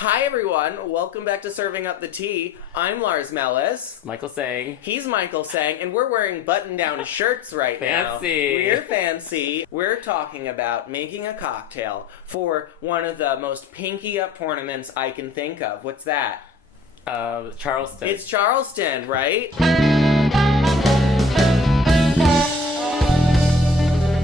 Hi everyone, welcome back to Serving Up the Tea. I'm Lars Mellis. Michael Sang. He's Michael Sang, and we're wearing button-down shirts right now. Fancy. We're fancy. We're talking about making a cocktail for one of the most pinky-up tournaments I can think of. What's that? Charleston. It's Charleston, right?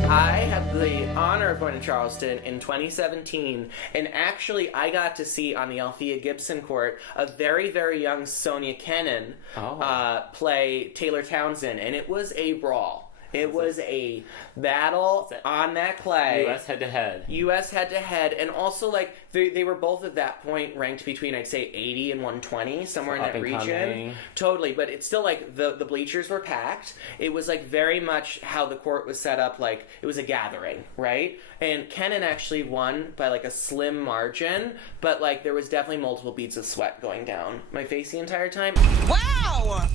I had the honor of going to Charleston in 2017, and actually I got to see on the Althea Gibson court a very, very young Sonia Kennan play Taylor Townsend, and it was a brawl. It was a battle on that clay. U.S. head-to-head. U.S. head-to-head, and also, like, they were both at that point ranked between, I'd say, 80 and 120, somewhere in that region. Coming. Totally, but it's still, like, the bleachers were packed. It was, like, very much how the court was set up, like, it was a gathering, right? And Kennan actually won by, like, a slim margin, but, like, there was definitely multiple beads of sweat going down my face the entire time. Wow!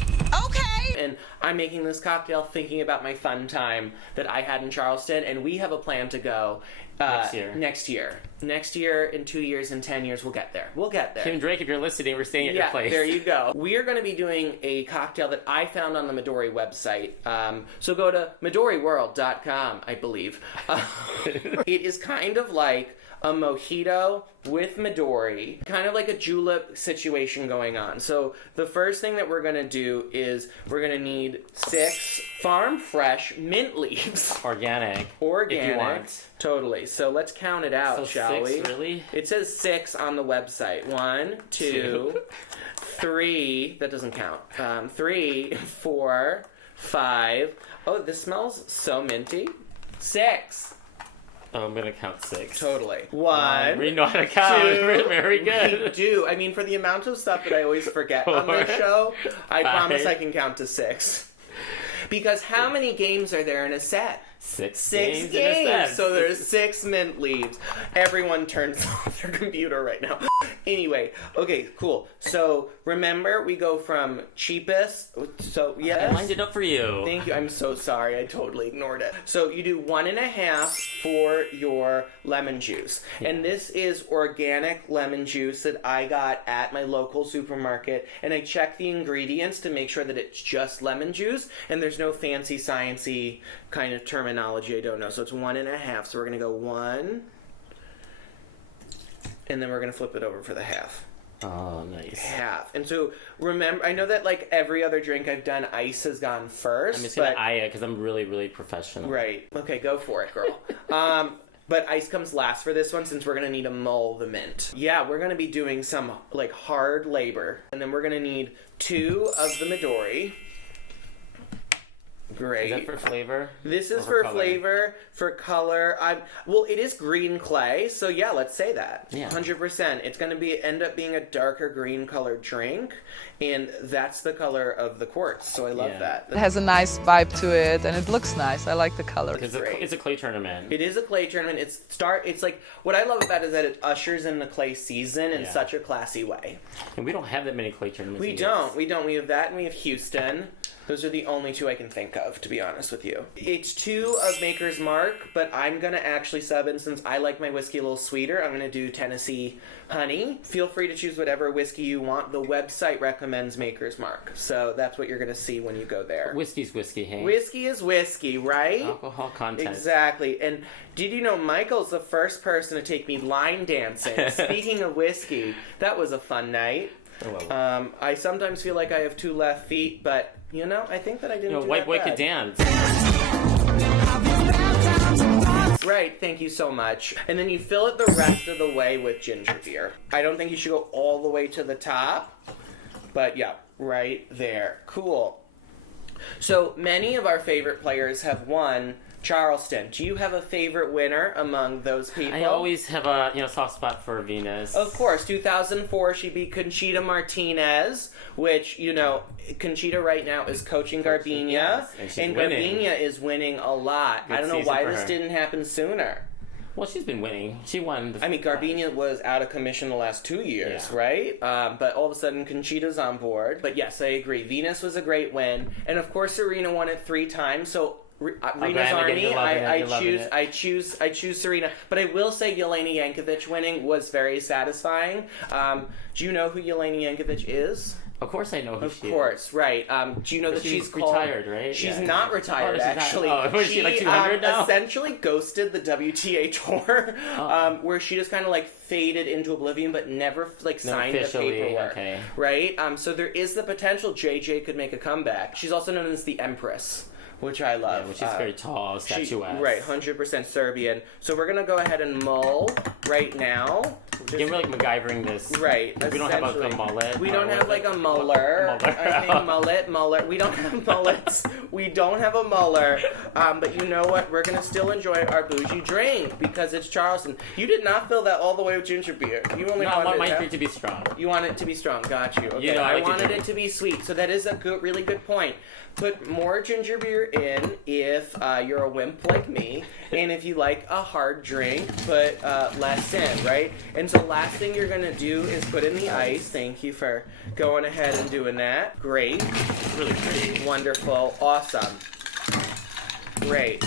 Okay! And I'm making this cocktail thinking about my fun time that I had in Charleston, and we have a plan to go next year. Next year, in 2 years, in 10 years, we'll get there. We'll get there. Kim Drake, if you're listening, we're staying at your place. There you go. We are going to be doing a cocktail that I found on the Midori website. So go to MidoriWorld.com, I believe. It is kind of like a mojito with Midori, kind of like a julep situation going on. So the first thing that we're going to do is we're going to need 6 farm fresh mint leaves. Organic. Organic. If you want. Totally. So let's count it out, shall 6, we? Really? It says 6 on the website. 1, 2, 3. That doesn't count. 3, 4, 5. Oh, this smells so minty. 6. Oh, I'm gonna count 6. Totally. 1. We know how to count. 2, We're very good. We do. I mean, for the amount of stuff that I always forget on this show, I promise I can count to 6. Because how many games are there in a set? 6 games. in a set. So there's 6 mint leaves. Everyone turns off their computer right now. Anyway, okay, cool. So remember, we go from cheapest. So yes, I lined it up for you. Thank you. I'm so sorry. I totally ignored it. So you do 1.5 for your lemon juice. Yeah. And this is organic lemon juice that I got at my local supermarket. And I checked the ingredients to make sure that it's just lemon juice. And there's no fancy, sciencey kind of terminology I don't know. So it's 1.5. So we're going to go 1. And then we're going to flip it over for the half. Oh, nice. Half. And so, remember, I know that, like, every other drink I've done, ice has gone first. I'm just going to eye it because I'm really, really professional. Right. Okay, go for it, girl. But ice comes last for this one since we're going to need to mull the mint. Yeah, we're going to be doing some, like, hard labor. And then we're going to need 2 of the Midori. Great. Is that for flavor? This is for color? Flavor, for color. Well, it is green clay, so yeah, let's say that. Yeah. 100%. It's going to end up being a darker green colored drink, and that's the color of the quartz, so I love that. It has a nice vibe to it, and it looks nice. I like the color. It's a clay tournament. It is a clay tournament. It's like, what I love about it is that it ushers in the clay season in such a classy way. And we don't have that many clay tournaments. We don't. We have that, and we have Houston. Those are the only 2 I can think of, to be honest with you. It's 2 of Maker's Mark, but I'm going to actually sub in, since I like my whiskey a little sweeter, I'm going to do Tennessee Honey. Feel free to choose whatever whiskey you want. The website recommends Maker's Mark, so that's what you're going to see when you go there. Whiskey's whiskey, hey? Whiskey is whiskey, right? Alcohol content. Exactly. And did you know Michael's the first person to take me line dancing? Speaking of whiskey, that was a fun night. I sometimes feel like I have 2 left feet, but, you know, I think that I didn't do white that boy bad. could dance. Right, thank you so much. And then you fill it the rest of the way with ginger beer. I don't think you should go all the way to the top, but yeah, right there. Cool. So many of our favorite players have won Charleston. Do you have a favorite winner among those people? I always have a soft spot for Venus. Of course. 2004, she beat Conchita Martinez, which, you know, Conchita right now is coaching Garbina, yes, and Garbina is winning a lot. I don't know why this didn't happen sooner. Well, she's been winning. She won. Garbina was out of commission the last 2 years, right? But all of a sudden, Conchita's on board. But yes, I agree. Venus was a great win. And of course, Serena won it 3 times. So Rena's Army. You're loving it, you're loving it. I choose Serena. But I will say Jelena Jankovic winning was very satisfying. Do you know who Jelena Jankovic is? Of course I know who she is. Of course, right. Do you know that she's retired, right? She's not retired, she's actually. Not. Oh, is she like 200 now? Essentially ghosted the WTA tour, where she just kind of like faded into oblivion, but never like signed the paperwork. Okay. Right? So there is the potential JJ could make a comeback. She's also known as the Empress, which I love. Yeah, which is very tall, statuesque. Right, 100% Serbian. So we're gonna go ahead and mull right now. You're like MacGyvering this. Right. We don't have like a mullet. We don't have like a muller. I think muller. We don't have mullets. We don't have a muller. But you know what? We're gonna still enjoy our bougie drink because it's Charleston. You did not fill that all the way with ginger beer. You only I want wanted my it drink to be strong. You want it to be strong. Got you. Okay. You know, I wanted it to be sweet. So that is a really good point. Put more ginger beer in if you're a wimp like me, and if you like a hard drink, put less in, right? And so last thing you're going to do is put in the ice. Thank you for going ahead and doing that. Great. It's really pretty. Wonderful. Awesome. Great.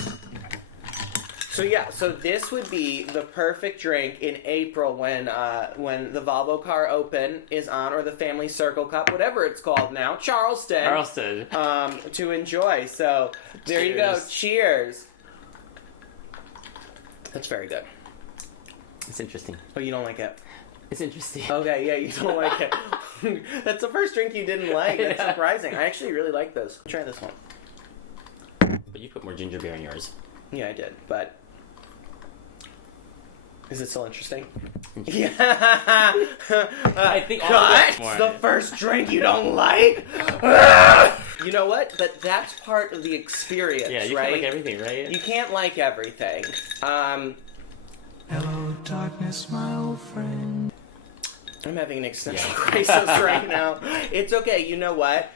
So yeah, so this would be the perfect drink in April when the Volvo Car Open is on, or the Family Circle Cup, whatever it's called now, Charleston. To enjoy. So there you go. Cheers. That's very good. It's interesting. Oh, you don't like it? It's interesting. Okay, yeah, you don't like it. That's the first drink you didn't like. That's surprising. I actually really like this. Try this one. But you put more ginger beer in yours. Yeah, I did, but... Is it still interesting? Yeah. I think that's the first drink you don't like. You know what? But that's part of the experience, yeah, you right? can't like everything, right? You can't like everything. Hello, darkness, my old friend. I'm having an existential crisis right now. It's okay. You know what?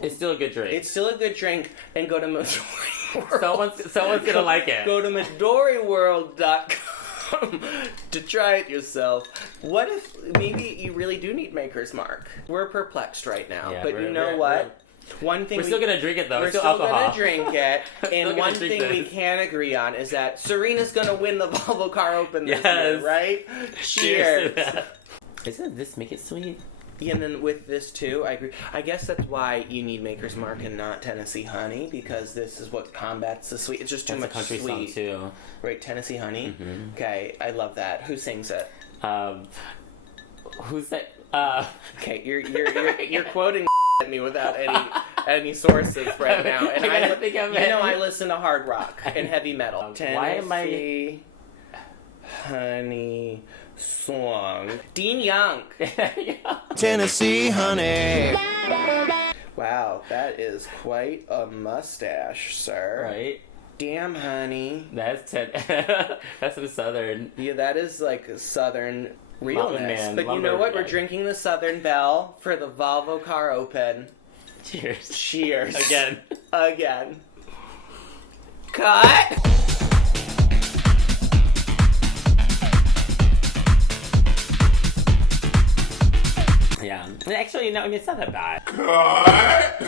It's still a good drink. It's still a good drink, and go to Midori World. Someone's gonna like it. Go to MidoriWorld.com to try it yourself. What if maybe you really do need Maker's Mark? We're perplexed right now, but you know what? One thing we're still gonna drink it though. We're still still alcohol. gonna drink it, and one thing we can agree on is that Serena's gonna win the Volvo Car Open this year, right? Cheers. Isn't this make it sweet? Yeah, and then with this too, I agree. I guess that's why you need Maker's Mark and not Tennessee Honey, because this is what combats the sweet. It's just too much country sweet. Song too. Right, Tennessee Honey. Mm-hmm. Okay, I love that. Who sings it? Who's that? Okay, you're quoting at me without any sources right now, and I listen to hard rock and heavy metal. Why am I? Honey song. Dean Young. Tennessee honey. Wow, that is quite a mustache, sir. Right. Damn, honey. That's the southern. Yeah, that is like a southern realness. Man, but you know what? We're drinking the Southern Belle for the Volvo Car Open. Cheers. Cheers. Again. Cut! Yeah. Actually, no, I mean, it's not that bad.